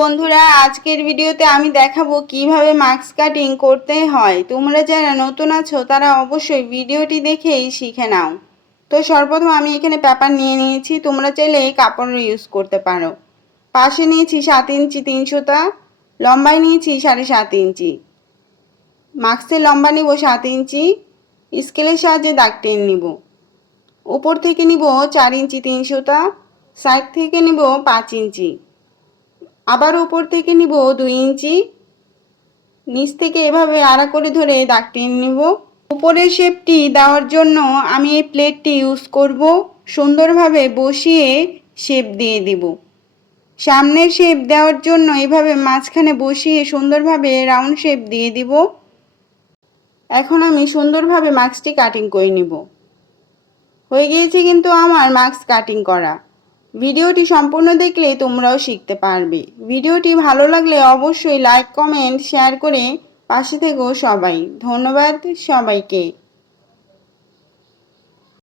বন্ধুরা, আজকের ভিডিওতে আমি দেখাবো কিভাবে মাস্ক কাটিং করতে হয়। তোমরা যারা নতুন আছো তারা অবশ্যই ভিডিওটি দেখেই শিখে নাও। তো সর্বপ্রথম আমি এখানে পেপার নিয়ে নিয়েছি, তোমরা চাইলে কাপড় ইউজ করতে পারো। পাশে নিয়েছি 7 ইঞ্চি 3 সুতা, লম্বায় নিয়েছি 7.5 ইঞ্চি। মাস্কের লম্বা নিব 7 ইঞ্চি, স্কেলের সাহায্যে দাগ টেনে নিব। উপর থেকে নিব 4 ইঞ্চি 3 সুতা, সাইড থেকে নিব 5 ইঞ্চি, আবার উপর থেকে নিব 2 ইঞ্চি, নিচ থেকে এভাবে আড়া করে ধরে দাগ টেনে নিব। উপরের শেপটি দেওয়ার জন্য আমি এই প্লেটটি ইউজ করব। সুন্দরভাবে বসিয়ে শেপ দিয়ে দিব। সামনের শেপ দেওয়ার জন্য এভাবে মাঝখানে বসিয়ে সুন্দরভাবে রাউন্ড শেপ দিয়ে দিব। এখন আমি সুন্দরভাবে মাস্কটি কাটিং করে নিব। হয়ে গিয়েছে কিন্তু আমার মাস্ক কাটিং করা। ভিডিওটি সম্পূর্ণ দেখলে তোমরাও শিখতে পারবে। ভিডিওটি ভালো লাগলে অবশ্যই লাইক, কমেন্ট, শেয়ার করে পাশে থেকো সবাই। ধন্যবাদ সবাইকে।